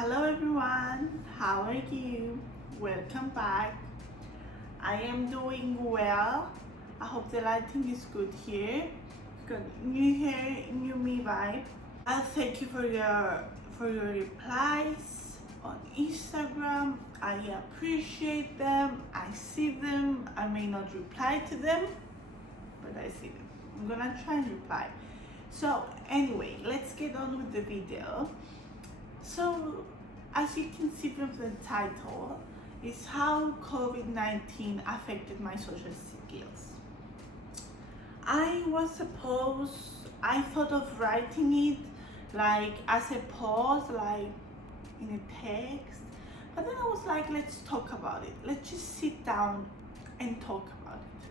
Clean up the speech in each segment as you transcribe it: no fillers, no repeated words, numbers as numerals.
Hello everyone, how are you? Welcome back. I am doing well. I hope the lighting is good here. Got new hair, new me vibe. Thank you for your replies on Instagram. I appreciate them. I see them. I may not reply to them, but I see them. I'm gonna try and reply. So anyway, let's get on with the video. So, as you can see from the title, is how COVID-19 affected my social skills. I thought of writing it like as a post, like in a text, but then I was like, let's talk about it. Let's just sit down and talk about it.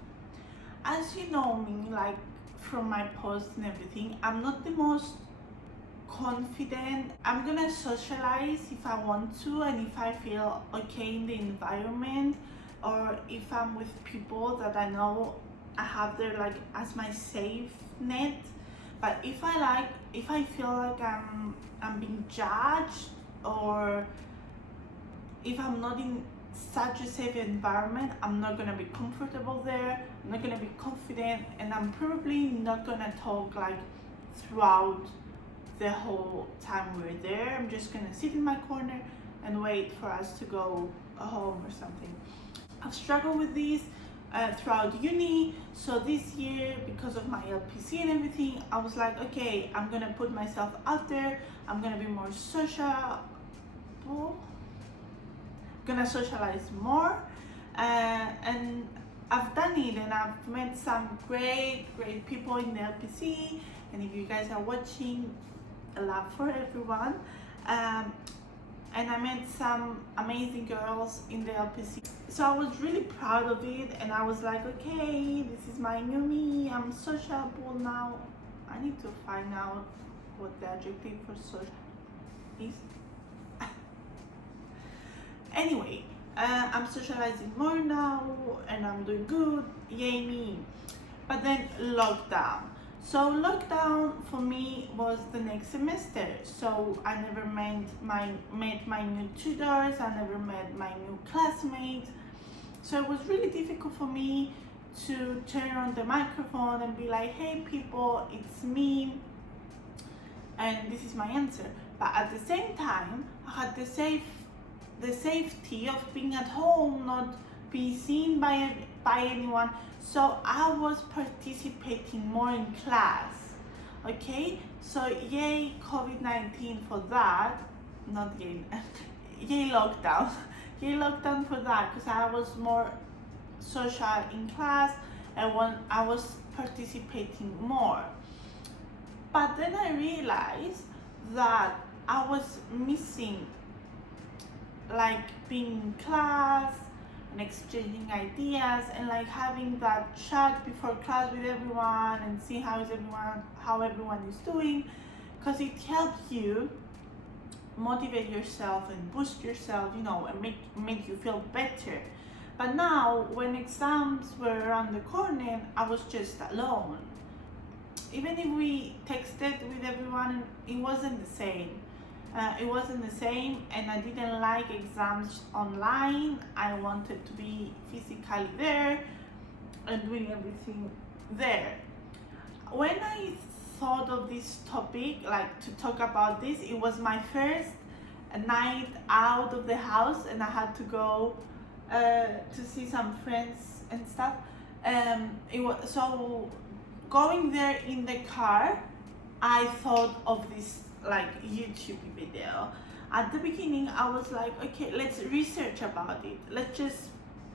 As you know me, like from my posts and everything, I'm not the most confident. I'm gonna socialize if I want to and if I feel okay in the environment, or if I'm with people that I know I have there like as my safe net. But if I feel like I'm being judged, or if I'm not in such a safe environment, I'm not gonna be comfortable there, I'm not gonna be confident, and I'm probably not gonna talk like throughout the whole time we're there. I'm just gonna sit in my corner and wait for us to go home or something. I've struggled with this throughout uni, so this year, because of my LPC and everything, I was like, okay, I'm gonna put myself out there, I'm gonna be more sociable, gonna socialize more, and I've done it, and I've met some great people in the LPC. And if you guys are watching, a love for everyone. And I met some amazing girls in the LPC, so I was really proud of it, and I was like, okay, this is my new me, I'm sociable now. I need to find out what the adjective for social is. Anyway, I'm socializing more now and I'm doing good, yay me. But then lockdown. So lockdown for me was the next semester. So I never met my new tutors, I never met my new classmates. So it was really difficult for me to turn on the microphone and be like, hey people, it's me, and this is my answer. But at the same time, I had the safety of being at home, not be seen by anyone. So I was participating more in class. Okay, so yay COVID-19 for that. Not yay, yay lockdown. Yay lockdown for that, because I was more social in class and when I was participating more. But then I realized that I was missing like being in class and exchanging ideas and like having that chat before class with everyone and see how everyone is doing, because it helps you motivate yourself and boost yourself, you know, and make you feel better. But now when exams were around the corner, I was just alone. Even if we texted with everyone, it wasn't the same. And I didn't like exams online. I wanted to be physically there and doing everything there. When I thought of this topic, like to talk about this, it was my first night out of the house, and I had to go to see some friends and stuff. So going there in the car, I thought of this like YouTube video. At the beginning I was like, okay, let's research about it, let's just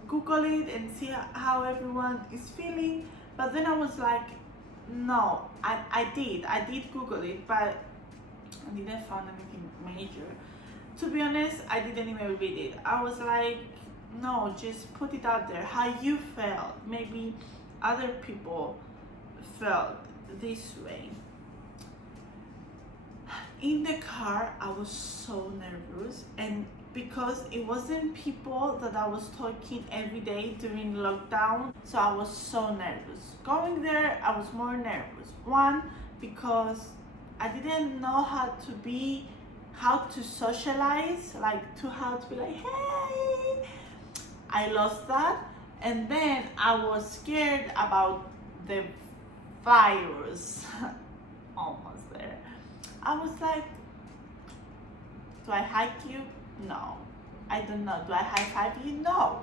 Google it and see how everyone is feeling. But then I was like, no, I did Google it, but I didn't find anything major. To be honest, I didn't even read it. I was like, no, just put it out there, how you felt. Maybe other people felt this way. In the car, I was so nervous, and because it wasn't people that I was talking every day during lockdown, so I was so nervous. Going there, I was more nervous. One, because I didn't know how to be how to socialize, like to how to be like, hey. I lost that, and then I was scared about the virus. Almost there. I was like, do I hug you? No. I don't know. Do I high five you? No.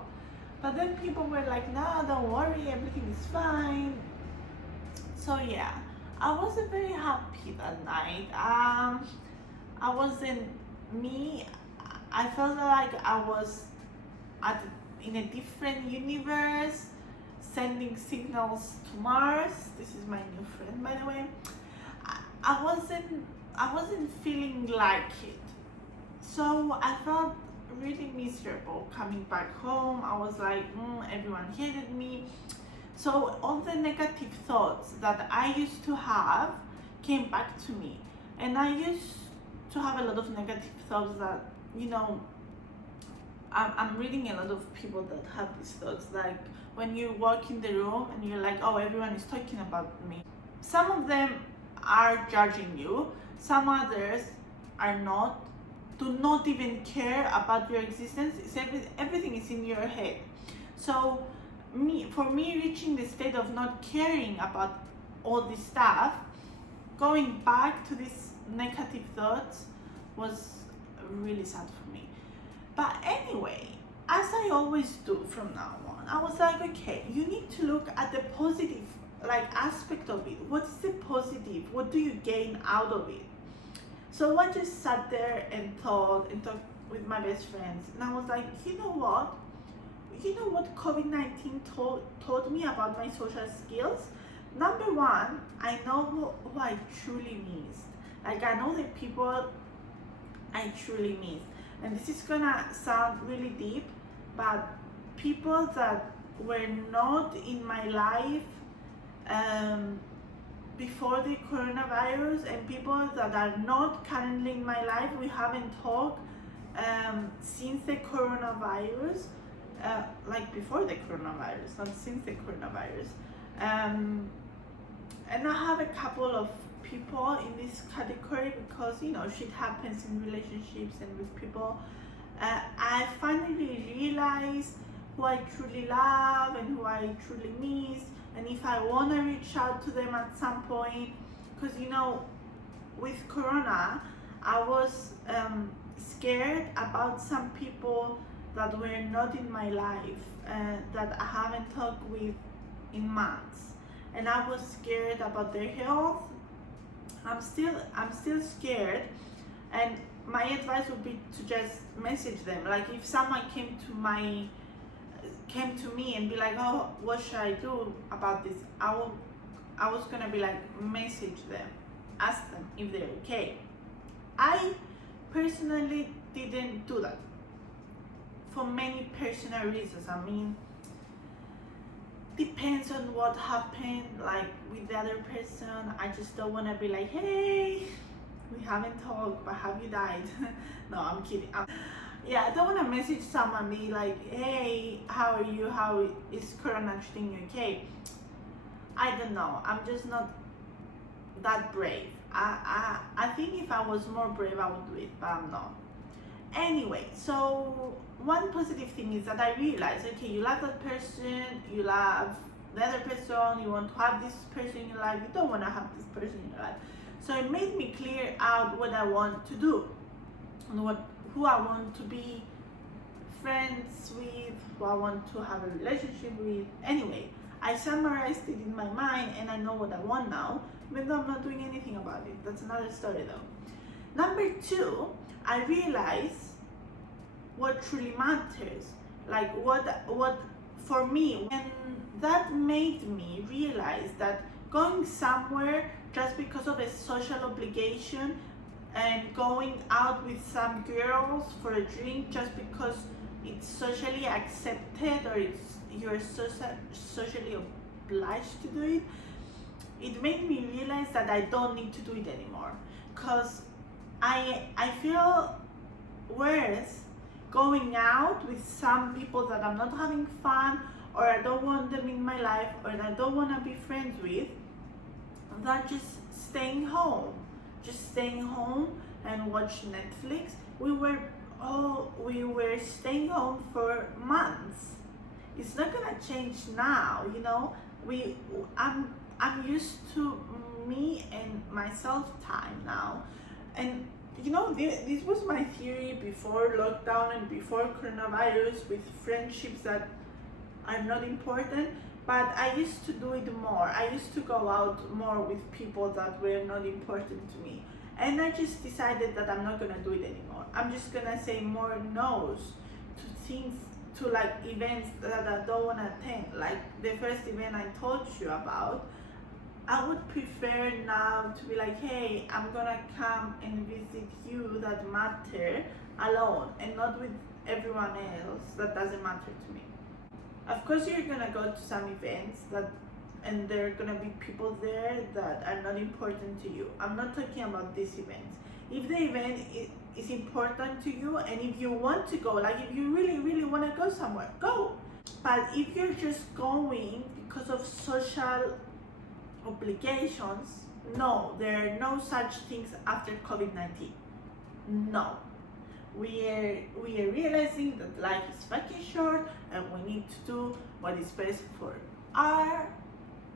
But then people were like, no, don't worry, everything is fine. So yeah, I wasn't very happy that night. I wasn't me. I felt like I was in a different universe, sending signals to Mars. This is my new friend, by the way. I wasn't feeling like it. So I felt really miserable coming back home. I was like, everyone hated me. So all the negative thoughts that I used to have came back to me. And I used to have a lot of negative thoughts that, I'm reading a lot of people that have these thoughts, like when you walk in the room and you're like, oh, everyone is talking about me. Some of them are judging you, some others are not, do not even care about your existence. Everything is in your head. So for me reaching the state of not caring about all this stuff, going back to these negative thoughts was really sad for me. But anyway, as I always do from now on, I was like, okay, you need to look at the positive aspect of it. What is the positive? What do you gain out of it? So I just sat there and talked with my best friends, and I was like, you know what COVID-19 taught me about my social skills? Number one, I know who I truly miss. Like, I know the people I truly miss. And this is gonna sound really deep, but people that were not in my life before the coronavirus, and people that are not currently in my life, we haven't talked since the coronavirus, like before the coronavirus, not since the coronavirus. And I have a couple of people in this category because shit happens in relationships and with people. I finally realized who I truly love and who I truly miss, and if I want to reach out to them at some point, because with corona I was scared about some people that were not in my life, that I haven't talked with in months, and I was scared about their health. I'm still scared, and my advice would be to just message them. Like, if someone came to me and be like, oh, what should I do about this, I was gonna be like, message them, ask them if they're okay. I personally didn't do that for many personal reasons. I mean, depends on what happened, like with the other person. I just don't want to be like, hey, we haven't talked, but have you died? No, I'm kidding. Yeah, I don't want to message someone, be like, hey, how are you? How is corona treating you? Okay. I don't know. I'm just not that brave. I think if I was more brave, I would do it, but I'm not. Anyway, so one positive thing is that I realized, okay, you love that person, you love the other person, you want to have this person in your life, you don't want to have this person in your life. So it made me clear out what I want to do and who I want to be friends with, who I want to have a relationship with. Anyway, I summarized it in my mind, and I know what I want now, even though I'm not doing anything about it. That's another story though. Number two, I realized what truly matters, like what for me, and that made me realize that going somewhere just because of a social obligation and going out with some girls for a drink just because it's socially accepted or you're socially obliged to do it, it made me realize that I don't need to do it anymore, because I feel worse going out with some people that I'm not having fun, or I don't want them in my life, or I don't want to be friends with, than just staying home. and watch Netflix. We were staying home for months. It's not gonna change now, you know. I'm used to me and myself time now, and you know, this was my theory before lockdown and before coronavirus, with friendships that are not important. But I used to do it more. I used to go out more with people that were not important to me, and I just decided that I'm not gonna do it anymore. I'm just gonna say more no's to things, to like events that I don't want to attend. Like the first event I told you about, I would prefer now to be like, hey, I'm gonna come and visit you that matter alone, and not with everyone else that doesn't matter to me. Of course, you're gonna go to some events and there are gonna be people there that are not important to you. I'm not talking about these events. If the event is important to you, and if you want to go, like if you really, really want to go somewhere, go. But if you're just going because of social obligations, no, there are no such things after COVID-19. No. We are realizing that life is fucking short, and we need to do what is best for our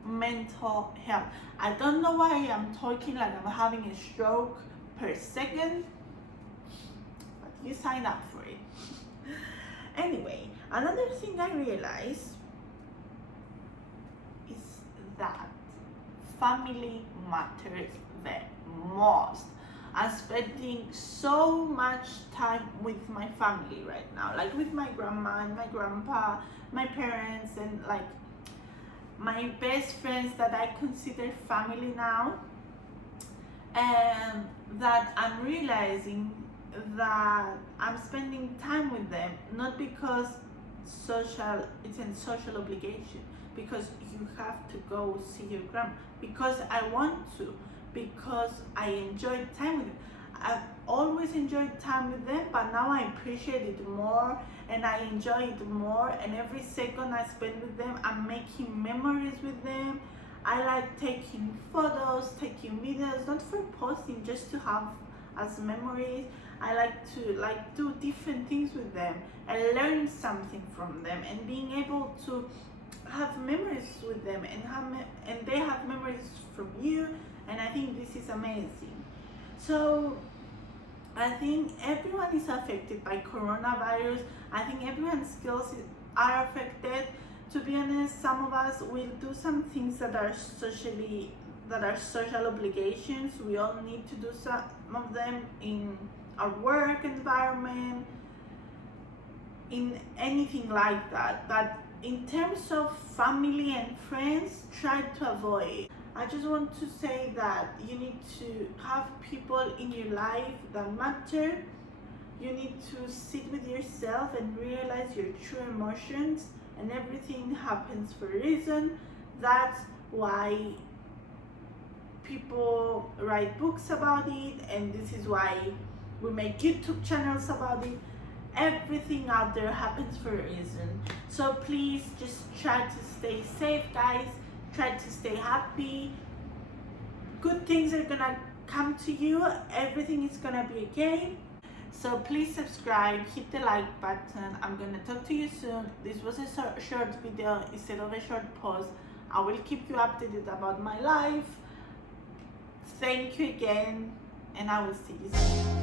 mental health. I don't know why I'm talking like I'm having a stroke per second, but you sign up for it. Anyway, another thing I realized is that family matters the most. I'm spending so much time with my family right now, like with my grandma and my grandpa, my parents, and like my best friends that I consider family now. And that I'm realizing that I'm spending time with them not because it's a social obligation, because you have to go see your grandma, because I want to, because I enjoyed time with them. I've always enjoyed time with them, but now I appreciate it more and I enjoy it more, and every second I spend with them, I'm making memories with them. I like taking photos, taking videos, not for posting, just to have as memories. I like to do different things with them and learn something from them, and being able to have memories with them, and they have memories from you, and I think this is amazing. So I think everyone is affected by coronavirus. I think everyone's skills are affected. To be honest, some of us will do some things that are social obligations. We all need to do some of them in our work environment, in anything like that. But in terms of family and friends, try to avoid. I just want to say that you need to have people in your life that matter. You need to sit with yourself and realize your true emotions, and everything happens for a reason. That's why people write books about it, and this is why we make YouTube channels about it. Everything out there happens for a reason. So please just try to stay safe, guys. Try to stay happy. Good things are gonna come to you. Everything is gonna be okay. So please subscribe, hit the like button. I'm gonna talk to you soon. This was a short video instead of a short post. I will keep you updated about my life. Thank you again, and I will see you soon.